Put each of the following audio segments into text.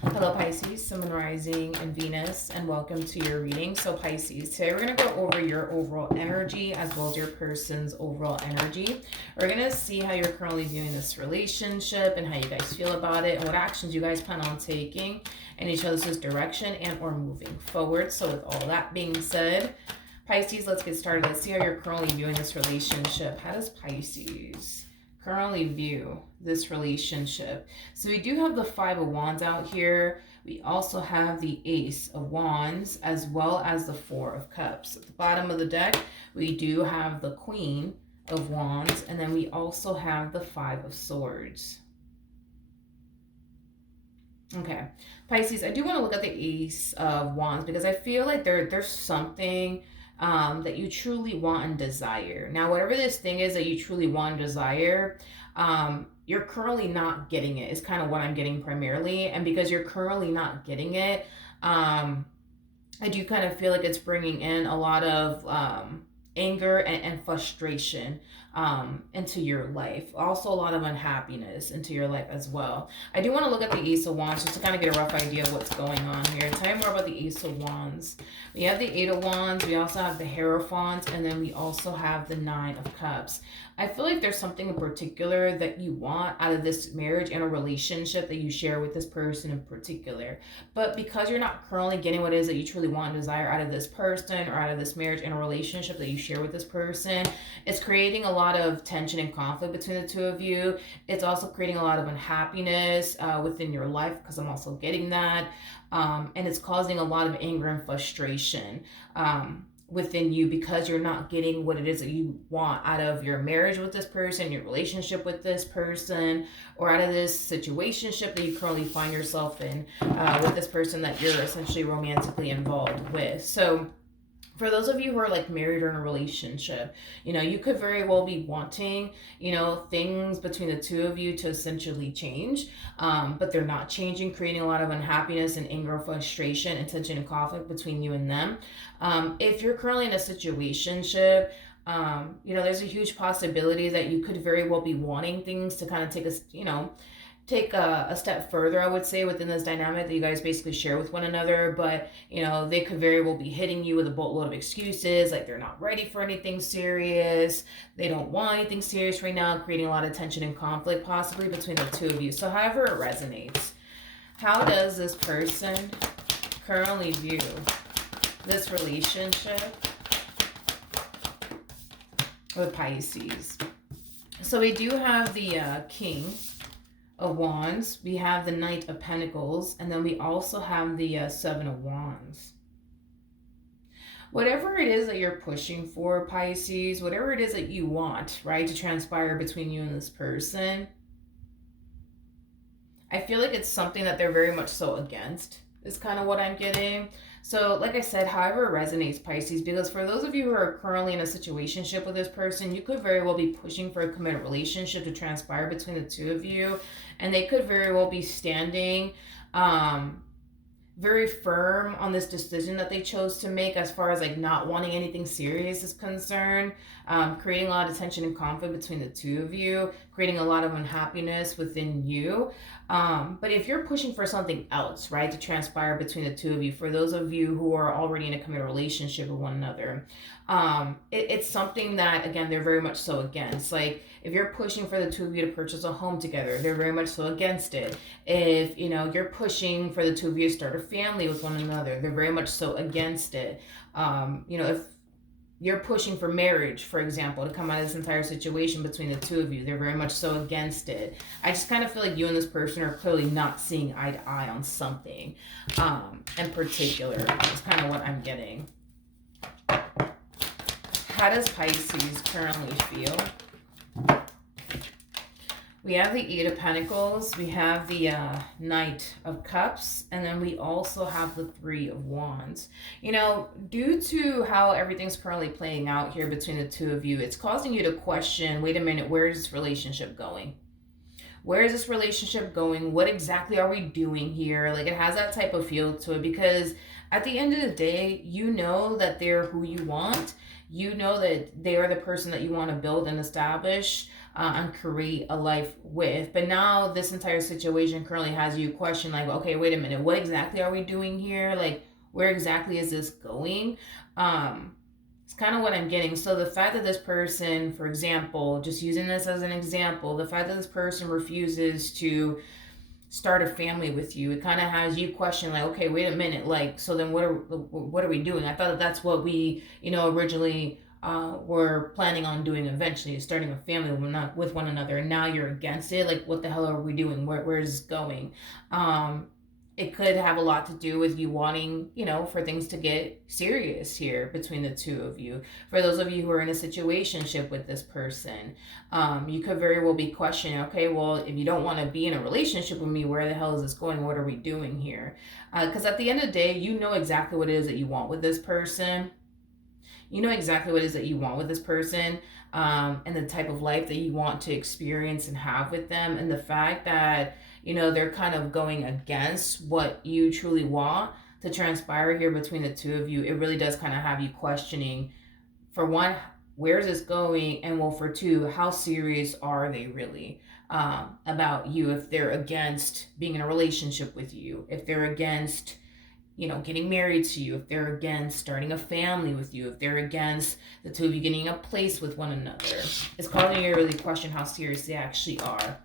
Hello Pisces, Sun, Moon, Rising, and Venus, and welcome to your reading. So Pisces, today we're going to go over your overall energy as well as your person's overall energy. We're going to see how you're currently viewing this relationship and how you guys feel about it and what actions you guys plan on taking in each other's direction and or moving forward. So with all that being said, Pisces, let's get started. Let's see how you're currently viewing this relationship. How does Pisces currently view this relationship? So we do have the Five of Wands out here. We also have the Ace of Wands as well as the Four of Cups. At the bottom of the deck, we do have the Queen of Wands, and then we also have the Five of Swords. Okay, Pisces, I do want to look at the Ace of Wands because I feel like there's something that you truly want and desire. Now, whatever this thing is that you truly want and desire, you're currently not getting it, is kind of what I'm getting primarily. And because you're currently not getting it, I do kind of feel like it's bringing in a lot of anger and frustration into your life. Also, a lot of unhappiness into your life as well. I do want to look at the Ace of Wands just to kind of get a rough idea of what's going on here. Tell me more about the Ace of Wands. We have the Eight of Wands, we also have the Hierophant, and then we also have the Nine of Cups. I feel like there's something in particular that you want out of this marriage and a relationship that you share with this person in particular. But because you're not currently getting what it is that you truly want and desire out of this person or out of this marriage and a relationship that you share with this person, it's creating a lot of tension and conflict between the two of you. It's also creating a lot of unhappiness within your life, because I'm also getting that. And it's causing a lot of anger and frustration within you because you're not getting what it is that you want out of your marriage with this person, your relationship with this person, or out of this situationship that you currently find yourself in with this person that you're essentially romantically involved with. So for those of you who are like married or in a relationship, you could very well be wanting, things between the two of you to essentially change, but they're not changing, creating a lot of unhappiness and anger, frustration, and tension and conflict between you and them. If you're currently in a situationship, there's a huge possibility that you could very well be wanting things to kind of take a step further, I would say, within this dynamic that you guys basically share with one another. But, they could very well be hitting you with a boatload of excuses, like they're not ready for anything serious. They don't want anything serious right now, creating a lot of tension and conflict possibly between the two of you. So however it resonates, how does this person currently view this relationship with Pisces? So we do have the King of Wands, we have the Knight of Pentacles, and then we also have the Seven of Wands. Whatever it is that you're pushing for, Pisces, whatever it is that you want, right, to transpire between you and this person, I feel like it's something that they're very much so against, is kind of what I'm getting. So like I said, however it resonates, Pisces, because for those of you who are currently in a situationship with this person, you could very well be pushing for a committed relationship to transpire between the two of you, and they could very well be standing very firm on this decision that they chose to make as far as like not wanting anything serious is concerned, creating a lot of tension and conflict between the two of you, creating a lot of unhappiness within you. But if you're pushing for something else, right, to transpire between the two of you, for those of you who are already in a committed relationship with one another, it's something that, again, they're very much so against. Like, if you're pushing for the two of you to purchase a home together, they're very much so against it. If, you're pushing for the two of you to start a family with one another, they're very much so against it. If you're pushing for marriage, for example, to come out of this entire situation between the two of you, they're very much so against it. I just kind of feel like you and this person are clearly not seeing eye to eye on something in particular. That's kind of what I'm getting. How does Pisces currently feel? We have the Eight of Pentacles, we have the Knight of Cups, and then we also have the Three of Wands. Due to how everything's currently playing out here between the two of you, it's causing you to question, wait a minute, where is this relationship going? Where is this relationship going? What exactly are we doing here? Like, it has that type of feel to it, because at the end of the day, you know that they're who you want. You know that they are the person that you want to build and establish and create a life with. But now this entire situation currently has you question, like, okay, wait a minute, what exactly are we doing here? Like, where exactly is this going? It's kind of what I'm getting. So the fact that this person, for example, just using this as an example, the fact that this person refuses to start a family with you, it kind of has you question, like, okay, wait a minute, like, so then what are we doing? I thought that that's what we, originally were planning on doing eventually, starting a family with one another, and now you're against it. Like, what the hell are we doing? Where's this going? It could have a lot to do with you wanting, for things to get serious here between the two of you. For those of you who are in a situationship with this person, you could very well be questioning, okay, well, if you don't want to be in a relationship with me, where the hell is this going? What are we doing here? Because at the end of the day, you know exactly what it is that you want with this person. You know exactly what it is that you want with this person, and the type of life that you want to experience and have with them. And the fact that, they're kind of going against what you truly want to transpire here between the two of you, it really does kind of have you questioning, for one, where's this going? And well, for two, how serious are they really about you? If they're against being in a relationship with you, if they're against getting married to you, if they're against starting a family with you, if they're against the two of you getting a place with one another, it's causing you to really question how serious they actually are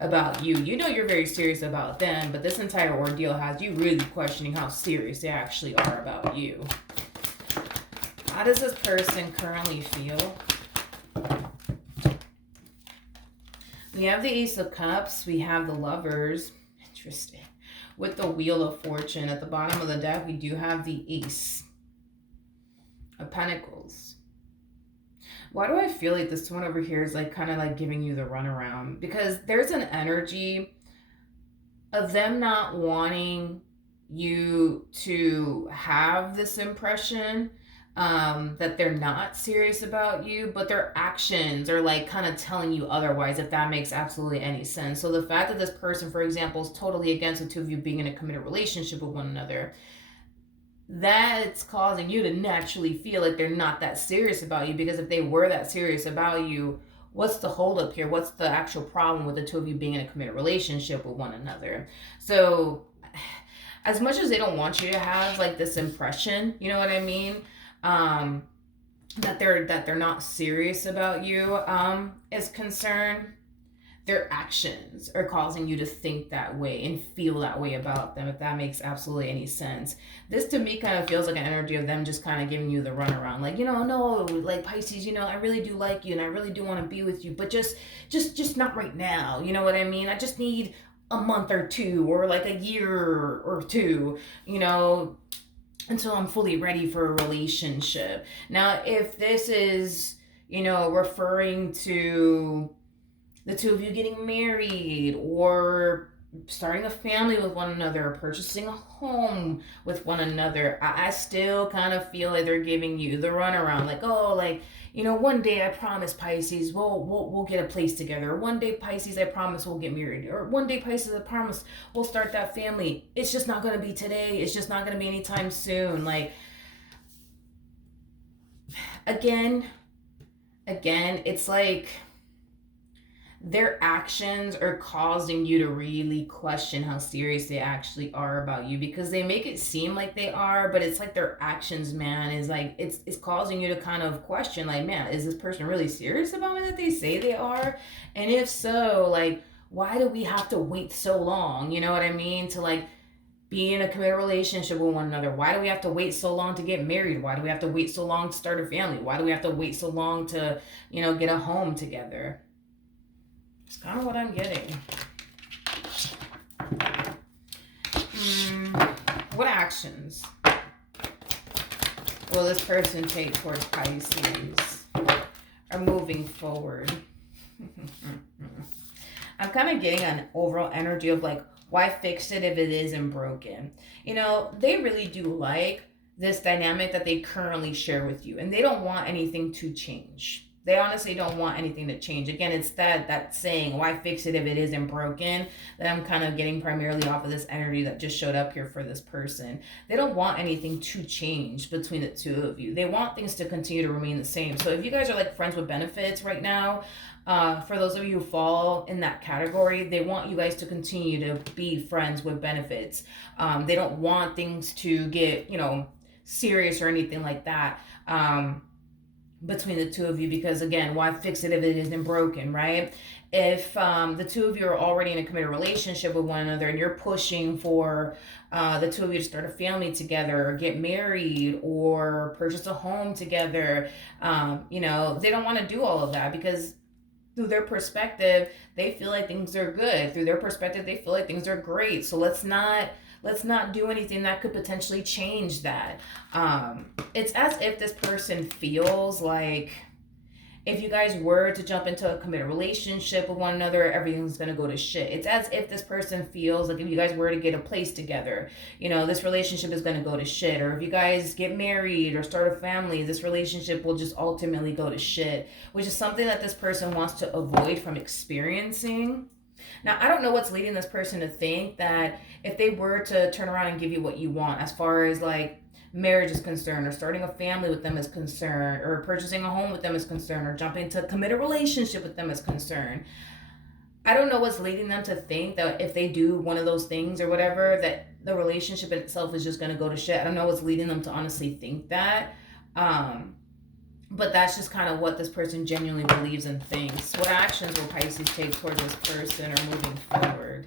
about you. You know you're very serious about them, but this entire ordeal has you really questioning how serious they actually are about you. How does this person currently feel? We have the Ace of Cups. We have the Lovers. Interesting. With the Wheel of Fortune at the bottom of the deck, we do have the Ace of Pentacles. Why do I feel like this one over here is like kind of like giving you the runaround? Because there's an energy of them not wanting you to have this impression that they're not serious about you, but their actions are like kind of telling you otherwise, if that makes absolutely any sense. So the fact that this person, for example, is totally against the two of you being in a committed relationship with one another, that's causing you to naturally feel like they're not that serious about you. Because if they were that serious about you, what's the holdup here? What's the actual problem with the two of you being in a committed relationship with one another? So as much as they don't want you to have like this impression, you know what I mean, that they're not serious about you is concerned, their actions are causing you to think that way and feel that way about them, if that makes absolutely any sense. This to me kind of feels like an energy of them just kind of giving you the runaround, like, no, like, Pisces, I really do like you and I really do want to be with you, but just not right now, you know what I mean? I just need a month or two, or like a year or two, until I'm fully ready for a relationship. Now, if this is, referring to the two of you getting married, or starting a family with one another, or purchasing a home with one another, I still kind of feel like they're giving you the runaround. Like, oh, like, one day I promise, Pisces, we'll get a place together. Or one day, Pisces, I promise we'll get married. Or one day, Pisces, I promise we'll start that family. It's just not going to be today. It's just not going to be anytime soon. Like, again, it's like their actions are causing you to really question how serious they actually are about you, because they make it seem like they are, but it's like their actions, man, is like, it's causing you to kind of question, like, man, is this person really serious about me that they say they are? And if so, like, why do we have to wait so long, you know what I mean, to like be in a committed relationship with one another? Why do we have to wait so long to get married? Why do we have to wait so long to start a family? Why do we have to wait so long to, get a home together? It's kind of what I'm getting. What actions will this person take towards Pisces or moving forward? I'm kind of getting an overall energy of like, why fix it if it isn't broken? They really do like this dynamic that they currently share with you, and they don't want anything to change. They honestly don't want anything to change. Again, it's that saying, why fix it if it isn't broken, that I'm kind of getting primarily off of this energy that just showed up here for this person. They don't want anything to change between the two of you. They want things to continue to remain the same. So if you guys are like friends with benefits right now, for those of you who fall in that category, they want you guys to continue to be friends with benefits. They don't want things to get, serious or anything like that. Between the two of you, because again, why fix it if it isn't broken, right? If the two of you are already in a committed relationship with one another and you're pushing for the two of you to start a family together or get married or purchase a home together, they don't want to do all of that because through their perspective, they feel like things are good. Through their perspective, they feel like things are great. So let's not do anything that could potentially change that. It's as if this person feels like if you guys were to jump into a committed relationship with one another, everything's gonna go to shit. It's as if this person feels like if you guys were to get a place together, this relationship is gonna go to shit. Or if you guys get married or start a family, this relationship will just ultimately go to shit, which is something that this person wants to avoid from experiencing. Now, I don't know what's leading this person to think that if they were to turn around and give you what you want, as far as like marriage is concerned, or starting a family with them is concerned, or purchasing a home with them is concerned, or jumping into a committed relationship with them is concerned. I don't know what's leading them to think that if they do one of those things or whatever, that the relationship itself is just going to go to shit. I don't know what's leading them to honestly think that. But that's just kind of what this person genuinely believes and thinks. What actions will Pisces take towards this person or moving forward?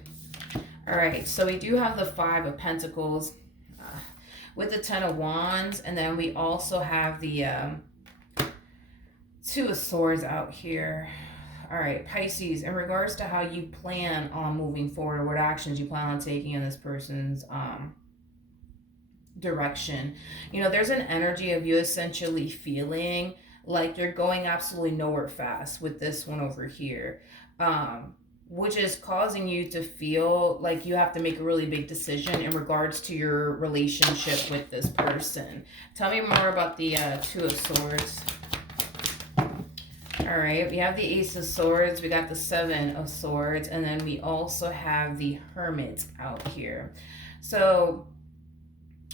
All right, so we do have the Five of Pentacles with the Ten of Wands, and then we also have the Two of Swords out here. All right, Pisces, in regards to how you plan on moving forward or what actions you plan on taking in this person's direction. There's an energy of you essentially feeling like you're going absolutely nowhere fast with this one over here, which is causing you to feel like you have to make a really big decision in regards to your relationship with this person. Tell me more about the Two of Swords. All right, we have the Ace of Swords, we got the Seven of Swords, and then we also have the Hermit out here. So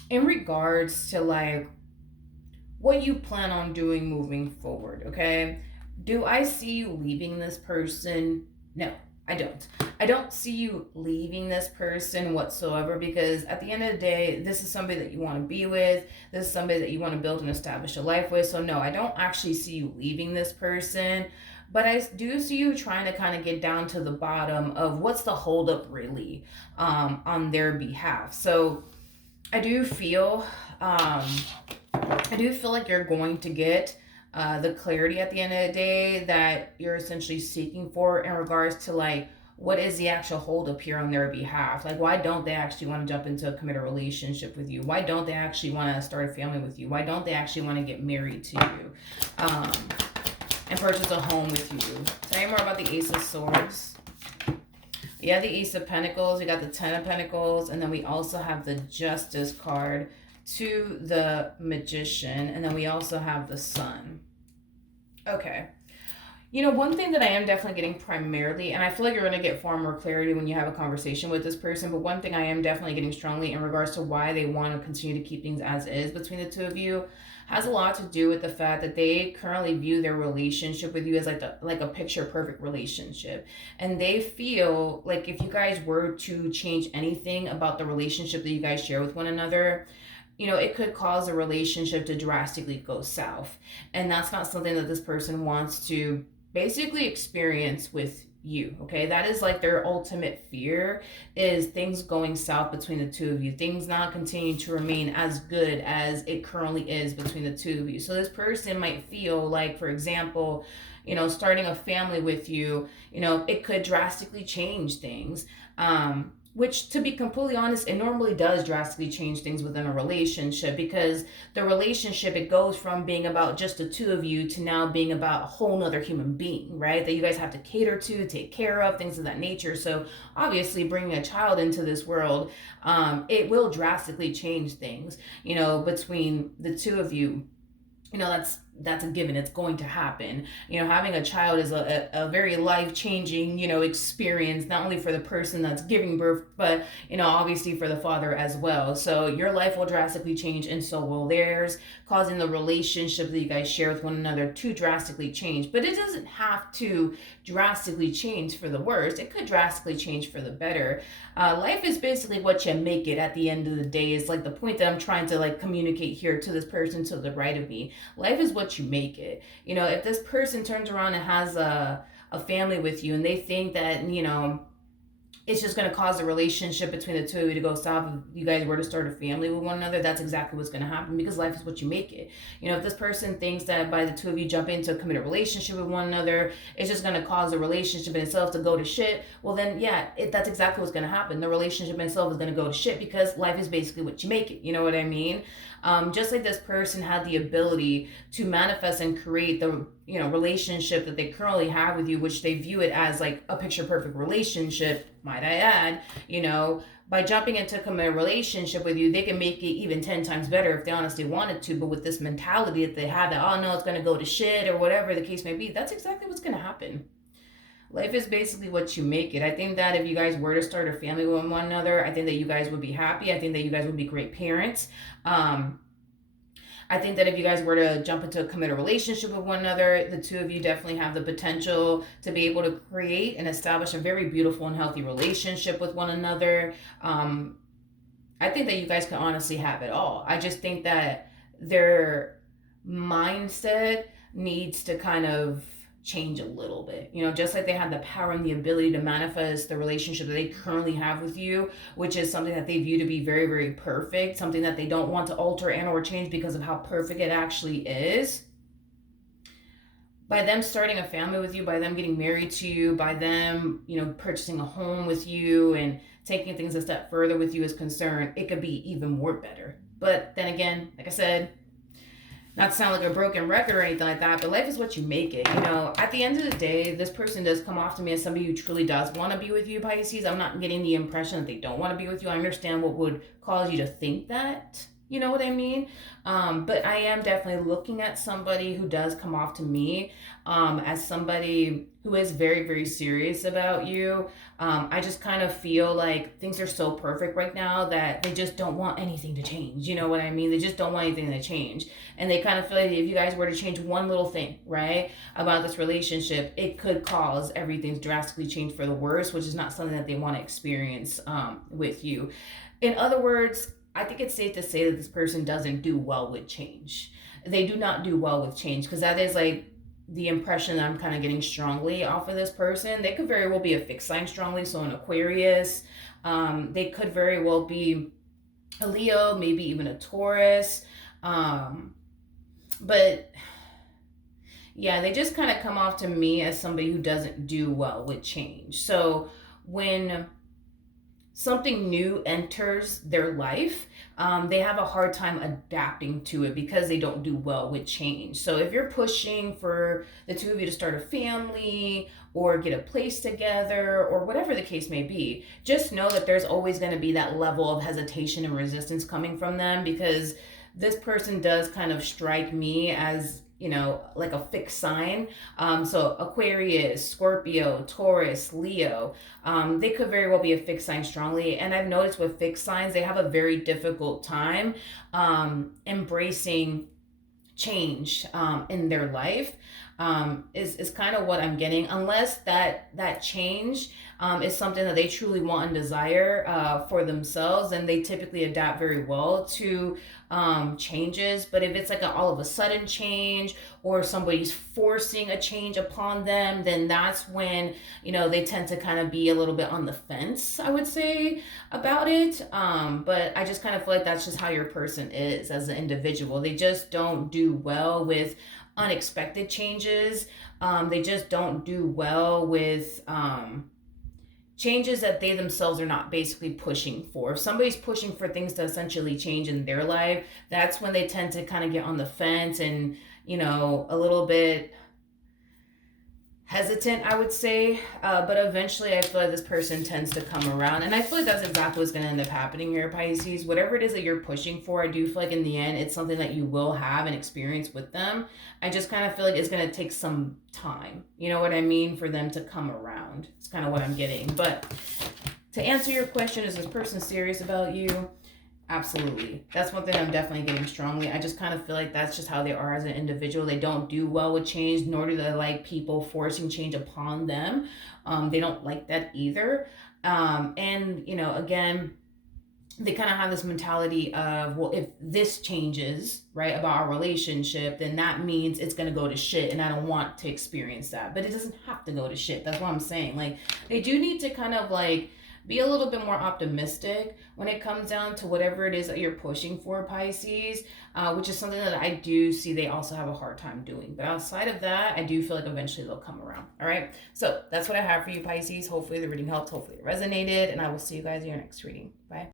in regards to like what you plan on doing moving forward, okay? Do I see you leaving this person? No, I don't. I don't see you leaving this person whatsoever, because at the end of the day, this is somebody that you want to be with. This is somebody that you want to build and establish a life with. So no, I don't actually see you leaving this person. But I do see you trying to kind of get down to the bottom of what's the holdup really on their behalf. So I do feel like you're going to get the clarity at the end of the day that you're essentially seeking for in regards to like what is the actual holdup here on their behalf. Like, why don't they actually want to jump into a committed relationship with you? Why don't they actually want to start a family with you? Why don't they actually want to get married to you and purchase a home with you? Tell me more about the Ace of Swords. We have the Ace of Pentacles, we got the Ten of Pentacles, and then we also have the Justice card to the Magician, and then we also have the Sun. Okay. One thing that I am definitely getting primarily, and I feel like you're going to get far more clarity when you have a conversation with this person, but one thing I am definitely getting strongly in regards to why they want to continue to keep things as is between the two of you has a lot to do with the fact that they currently view their relationship with you as like a picture perfect relationship. And they feel like if you guys were to change anything about the relationship that you guys share with one another, it could cause a relationship to drastically go south. And that's not something that this person wants to basically experience with you, okay? That is like their ultimate fear, is things going south between the two of you, things not continuing to remain as good as it currently is between the two of you. So this person might feel like, for example, starting a family with you, it could drastically change things. Which, to be completely honest, it normally does drastically change things within a relationship, because the relationship, it goes from being about just the two of you to now being about a whole nother human being, right? That you guys have to cater to, take care of, things of that nature. So obviously bringing a child into this world, it will drastically change things, between the two of you. that's a given. It's going to happen. Having a child is a very life changing, experience, not only for the person that's giving birth, but, obviously for the father as well. So your life will drastically change, and so will theirs, causing the relationship that you guys share with one another to drastically change. But it doesn't have to drastically change for the worse. It could drastically change for the better. Life is basically what you make it at the end of the day, is like the point that I'm trying to like communicate here to this person to the right of me. Life is what you make it. If this person turns around and has a family with you, and they think that, it's just going to cause the relationship between the two of you to go south if you guys were to start a family with one another, that's exactly what's going to happen, because life is what you make it. If this person thinks that by the two of you jump into a committed relationship with one another, it's just going to cause the relationship in itself to go to shit, well then, yeah, that's exactly what's going to happen. The relationship in itself is going to go to shit, because life is basically what you make it. You know what I mean? Just like this person had the ability to manifest and create the relationship that they currently have with you, which they view it as like a picture perfect relationship, might I add. By jumping into a committed relationship with you, they can make it even 10 times better if they honestly wanted to. But with this mentality that they have, that, oh no, it's going to go to shit or whatever the case may be, that's exactly what's going to happen. Life is basically what you make it. I think that if you guys were to start a family with one another, I think that you guys would be happy. I think that you guys would be great parents. I think that if you guys were to jump into a committed relationship with one another, the two of you definitely have the potential to be able to create and establish a very beautiful and healthy relationship with one another. I think that you guys can honestly have it all. I just think that their mindset needs to kind of change a little bit. Just like they have the power and the ability to manifest the relationship that they currently have with you, which is something that they view to be very, very perfect, something that they don't want to alter and or change because of how perfect it actually is. By them starting a family with you, by them getting married to you, by them, purchasing a home with you and taking things a step further with you is concerned, it could be even more better. But then again, like I said, not to sound like a broken record or anything like that, but life is what you make it. At the end of the day, this person does come off to me as somebody who truly does want to be with you, Pisces. I'm not getting the impression that they don't want to be with you. I understand what would cause you to think that. You know what I mean? But I am definitely looking at somebody who does come off to me as somebody who is very, very serious about you. I just kind of feel like things are so perfect right now that they just don't want anything to change. You know what I mean? They just don't want anything to change. And they kind of feel like if you guys were to change one little thing, right, about this relationship, it could cause everything to drastically change for the worse, which is not something that they want to experience with you. In other words, I think it's safe to say that this person doesn't do well with change. They do not do well with change, because that is like the impression that I'm kind of getting strongly off of this person. They could very well be a fixed sign strongly, so an Aquarius. They could very well be a Leo, maybe even a Taurus. But yeah, they just kind of come off to me as somebody who doesn't do well with change. So when something new enters their life, they have a hard time adapting to it because they don't do well with change. So if you're pushing for the two of you to start a family or get a place together or whatever the case may be, just know that there's always going to be that level of hesitation and resistance coming from them, because this person does kind of strike me as like a fixed sign. So Aquarius, Scorpio, Taurus, Leo, they could very well be a fixed sign strongly. And I've noticed with fixed signs, they have a very difficult time embracing change in their life. Is kind of what I'm getting, unless that change is something that they truly want and desire for themselves, and they typically adapt very well to changes. But if it's like an all of a sudden change, or somebody's forcing a change upon them, then that's when they tend to kind of be a little bit on the fence, I would say, about it. But I just kind of feel like that's just how your person is as an individual. They just don't do well with unexpected changes. They just don't do well with changes that they themselves are not basically pushing for. If somebody's pushing for things to essentially change in their life, that's when they tend to kind of get on the fence and a little bit hesitant, I would say, but eventually I feel like this person tends to come around, and I feel like that's exactly what's going to end up happening here, Pisces. Whatever it is that you're pushing for, I do feel like in the end it's something that you will have and experience with them. I just kind of feel like it's going to take some time, you know what I mean, for them to come around. It's kind of what I'm getting. But to answer your question, is this person serious about you? Absolutely. That's one thing I'm definitely getting strongly. I just kind of feel like that's just how they are as an individual. They don't do well with change, nor do they like people forcing change upon them. They don't like that either. And, again, they kind of have this mentality of, well, if this changes, right, about our relationship, then that means it's going to go to shit. And I don't want to experience that. But it doesn't have to go to shit. That's what I'm saying. Like, they do need to kind of like be a little bit more optimistic when it comes down to whatever it is that you're pushing for, Pisces, which is something that I do see they also have a hard time doing. But outside of that, I do feel like eventually they'll come around. All right. So that's what I have for you, Pisces. Hopefully the reading helped. Hopefully it resonated. And I will see you guys in your next reading. Bye.